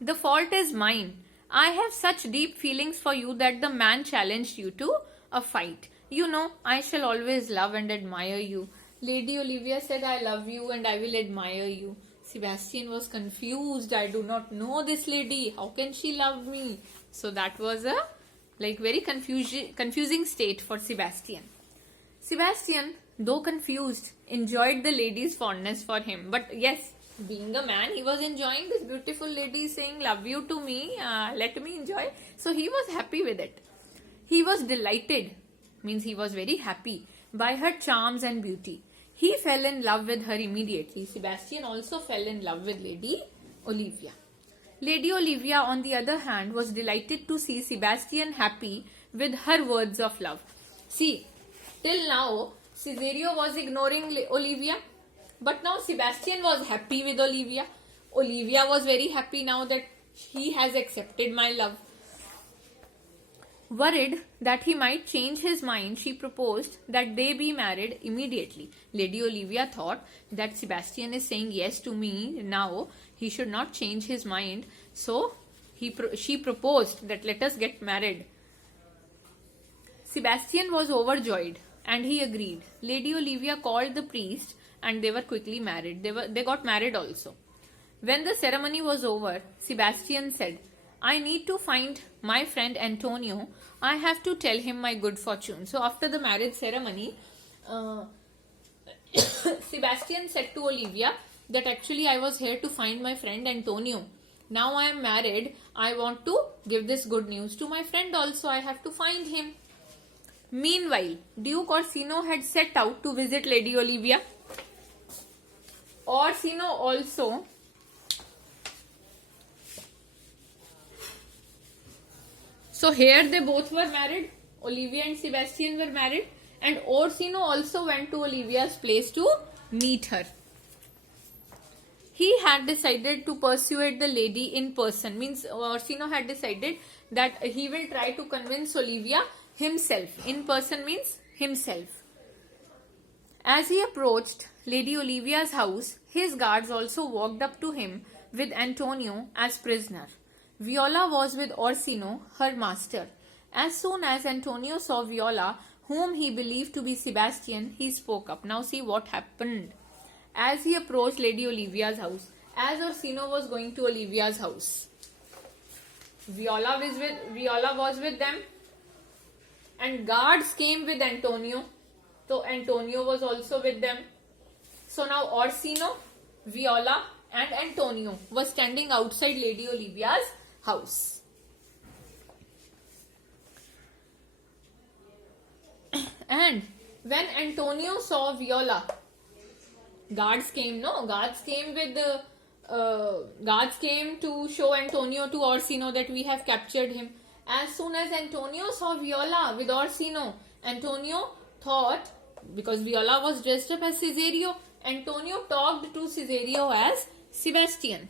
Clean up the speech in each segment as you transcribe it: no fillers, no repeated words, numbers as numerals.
The fault is mine. I have such deep feelings for you that the man challenged you to a fight. You know, I shall always love and admire you. Lady Olivia said, I love you and I will admire you. Sebastian was confused. I do not know this lady. How can she love me? So that was a very confusing state for Sebastian. Sebastian, though confused, enjoyed the lady's fondness for him. But yes, being a man, he was enjoying this beautiful lady saying, love you to me, let me enjoy. So he was happy with it. He was delighted, means he was very happy, by her charms and beauty. He fell in love with her immediately. Sebastian also fell in love with Lady Olivia. Lady Olivia, on the other hand, was delighted to see Sebastian happy with her words of love. See, till now, Cesario was ignoring Olivia, but now Sebastian was happy with Olivia. Olivia was very happy now that he has accepted my love. Worried that he might change his mind, she proposed that they be married immediately. Lady Olivia thought that Sebastian is saying yes to me now, he should not change his mind. So she proposed that let us get married. Sebastian was overjoyed and he agreed. Lady Olivia called the priest and they were quickly married. They got married also. When the ceremony was over, Sebastian said, I need to find my friend Antonio. I have to tell him my good fortune. So after the marriage ceremony, Sebastian said to Olivia that actually I was here to find my friend Antonio. Now I am married. I want to give this good news to my friend also. I have to find him. Meanwhile, Duke Orsino had set out to visit Lady Olivia. Orsino also so here they both were married. Olivia and Sebastian were married, and Orsino also went to Olivia's place to meet her. He had decided to persuade the lady in person. Means Orsino had decided that he will try to convince Olivia himself. In person means himself. As he approached Lady Olivia's house, his guards also walked up to him with Antonio as prisoner. Viola was with Orsino, her master. As soon as Antonio saw Viola, whom he believed to be Sebastian, he spoke up. Now see what happened. As he approached Lady Olivia's house, as Orsino was going to Olivia's house, Viola was with them, and guards came with Antonio. So Antonio was also with them. So now Orsino, Viola and Antonio were standing outside Lady Olivia's house. And when Antonio saw Viola, guards came to show Antonio to Orsino that we have captured him. As soon as Antonio saw Viola with Orsino, Antonio thought, because Viola was dressed up as Cesario, Antonio talked to Cesario as Sebastian.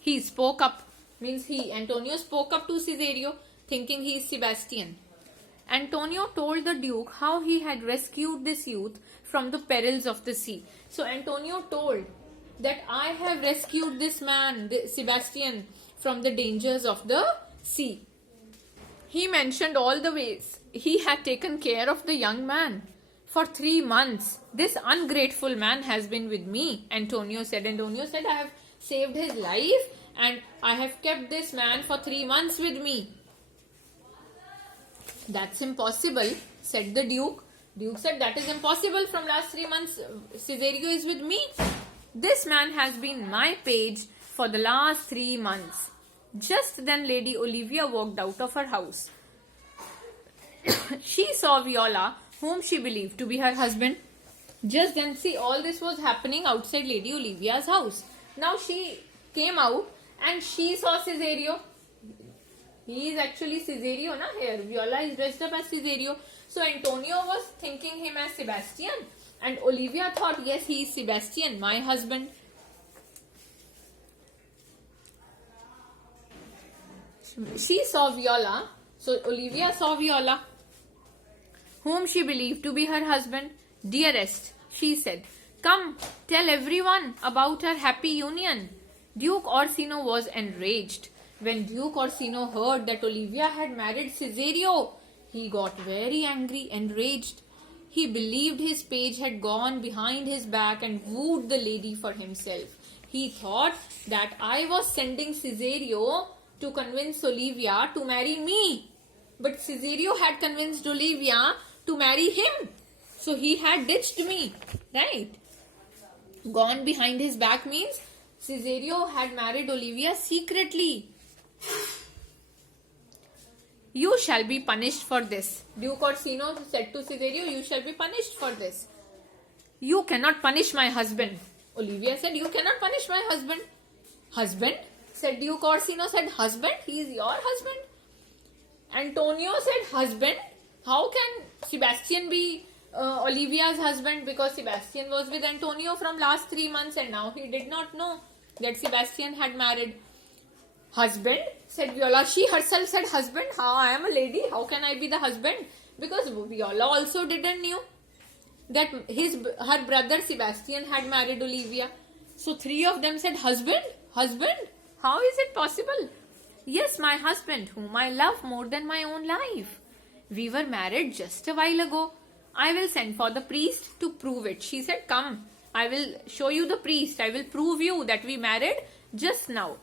He spoke up, Antonio spoke up to Cesario thinking he is Sebastian. Antonio told the Duke how he had rescued this youth from the perils of the sea. So Antonio told that I have rescued this man, Sebastian, from the dangers of the sea. He mentioned all the ways he had taken care of the young man. For 3 months, this ungrateful man has been with me, Antonio said. I have saved his life and I have kept this man for 3 months with me. That's impossible, said the Duke. Duke said, that is impossible. From last 3 months, Cesario is with me. This man has been my page for the last 3 months. Just then Lady Olivia walked out of her house. She saw Viola, whom she believed to be her husband. Just then, see, all this was happening outside Lady Olivia's house. Now she came out and she saw Cesario. He is actually Cesario, na? Here, Viola is dressed up as Cesario. So Antonio was thinking him as Sebastian, and Olivia thought, yes, he is Sebastian, my husband. She saw Viola, so Olivia saw Viola, whom she believed to be her husband. Dearest, she said, come, tell everyone about our happy union. Duke Orsino was enraged. When Duke Orsino heard that Olivia had married Cesario, he got very angry, enraged. He believed his page had gone behind his back and wooed the lady for himself. He thought that I was sending Cesario to convince Olivia to marry me. But Cesario had convinced Olivia to marry him. So he had ditched me. Right? Gone behind his back means Cesario had married Olivia secretly. You shall be punished for this. Duke Orsino said to Cesario, you shall be punished for this. You cannot punish my husband. Olivia said, you cannot punish my husband. Husband? Said Duke Orsino, said husband? He is your husband. Antonio said husband. How can Sebastian be Olivia's husband? Because Sebastian was with Antonio from last 3 months and now he did not know that Sebastian had married. Husband? Said Viola. She herself said husband. How? I am a lady. How can I be the husband? Because Viola also didn't knew that her brother Sebastian had married Olivia. So 3 of them said husband? Husband? How is it possible? Yes, my husband, whom I love more than my own life. We were married just a while ago. I will send for the priest to prove it. She said, come, I will show you the priest. I will prove you that we married just now.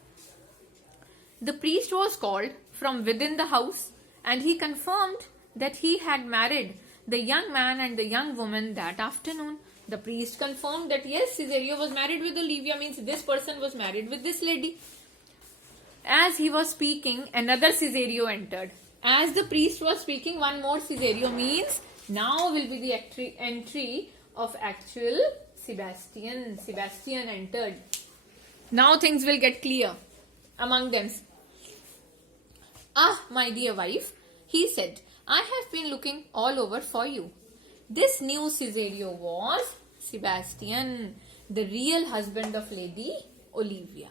The priest was called from within the house and he confirmed that he had married the young man and the young woman that afternoon. The priest confirmed that yes, Cesario was married with Olivia, means this person was married with this lady. As he was speaking, another Cesario entered. As the priest was speaking, one more Cesario, means now will be the entry of actual Sebastian. Sebastian entered. Now things will get clear among them. Ah, my dear wife, he said, I have been looking all over for you. This new Cesario was Sebastian, the real husband of Lady Olivia.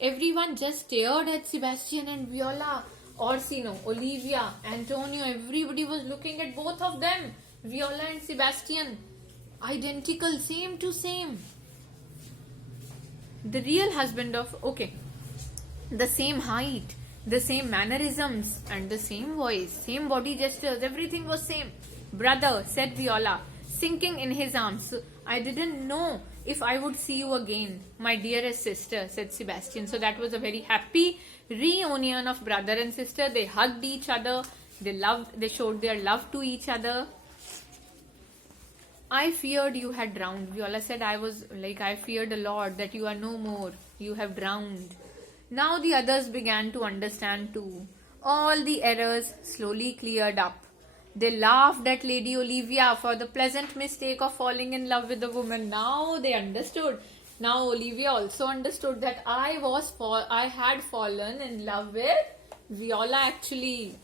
Everyone just stared at Sebastian and Viola. Orsino, Olivia, Antonio, everybody was looking at both of them. Viola and Sebastian. Identical, same to same. The real husband of, the same height, the same mannerisms and the same voice, same body gestures, everything was same. Brother, said Viola, sinking in his arms. I didn't know if I would see you again, my dearest sister, said Sebastian. So that was a very happy reunion of brother and sister. They hugged each other. They showed their love to each other. I feared you had drowned. Viola said, I feared a lot that you are no more. You have drowned. Now the others began to understand too. All the errors slowly cleared up. They laughed at Lady Olivia for the pleasant mistake of falling in love with a woman. Now they understood. Now Olivia also understood that I had fallen in love with Viola actually.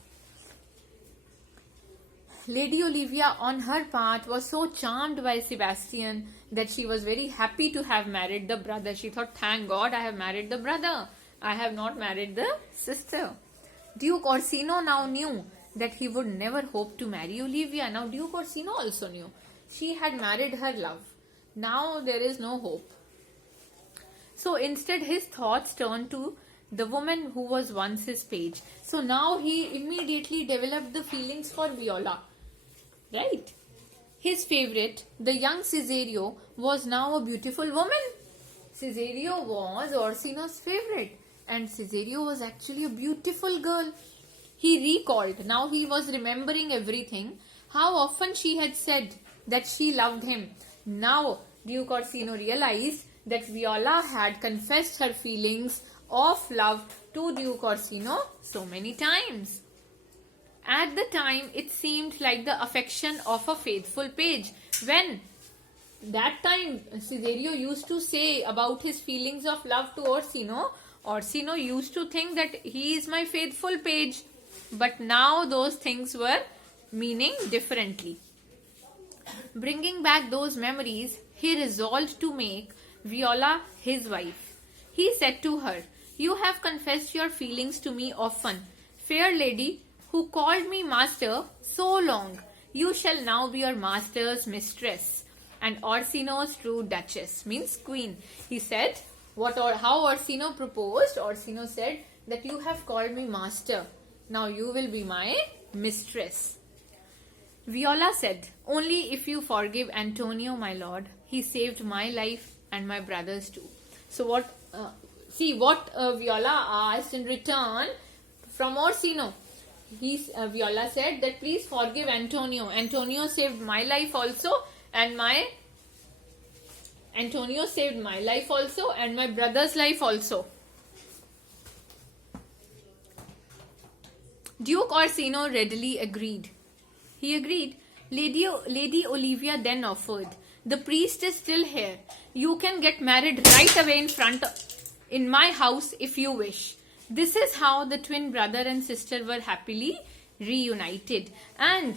Lady Olivia on her part was so charmed by Sebastian that she was very happy to have married the brother. She thought, thank God I have married the brother. I have not married the sister. Duke Orsino now knew that he would never hope to marry Olivia. Now Duke Orsino also knew. She had married her love. Now there is no hope. So instead his thoughts turned to the woman who was once his page. So now he immediately developed the feelings for Viola. Right? His favorite, the young Cesario, was now a beautiful woman. Cesario was Orsino's favorite. And Cesario was actually a beautiful girl. He recalled, now he was remembering everything, how often she had said that she loved him. Now Duke Orsino realized that Viola had confessed her feelings of love to Duke Orsino so many times. At the time, it seemed like the affection of a faithful page. When that time Cesario used to say about his feelings of love to Orsino, Orsino used to think that he is my faithful page. But now those things were meaning differently. Bringing back those memories, he resolved to make Viola his wife. He said to her, you have confessed your feelings to me often, fair lady who called me master so long. You shall now be your master's mistress and Orsino's true duchess, means queen. He said, how Orsino proposed. Orsino said that you have called me master. Now you will be my mistress. Viola said, only if you forgive Antonio, my lord. He saved my life and my brother's too. So what Viola asked in return from Orsino. Viola said that please forgive Antonio. Antonio saved my life also and my brother's life also. Duke Orsino readily agreed. He agreed. Lady Olivia then offered, the priest is still here. You can get married right away in my house if you wish. This is how the twin brother and sister were happily reunited. And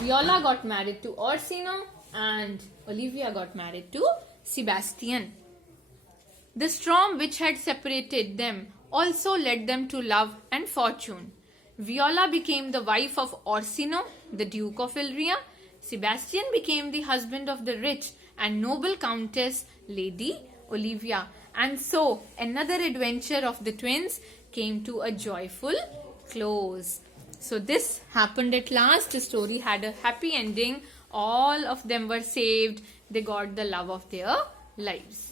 Viola got married to Orsino and Olivia got married to Sebastian. The storm which had separated them also led them to love and fortune. Viola became the wife of Orsino, the Duke of Illyria. Sebastian became the husband of the rich and noble Countess Lady Olivia. And so, another adventure of the twins came to a joyful close. So, this happened at last. The story had a happy ending. All of them were saved. They got the love of their lives.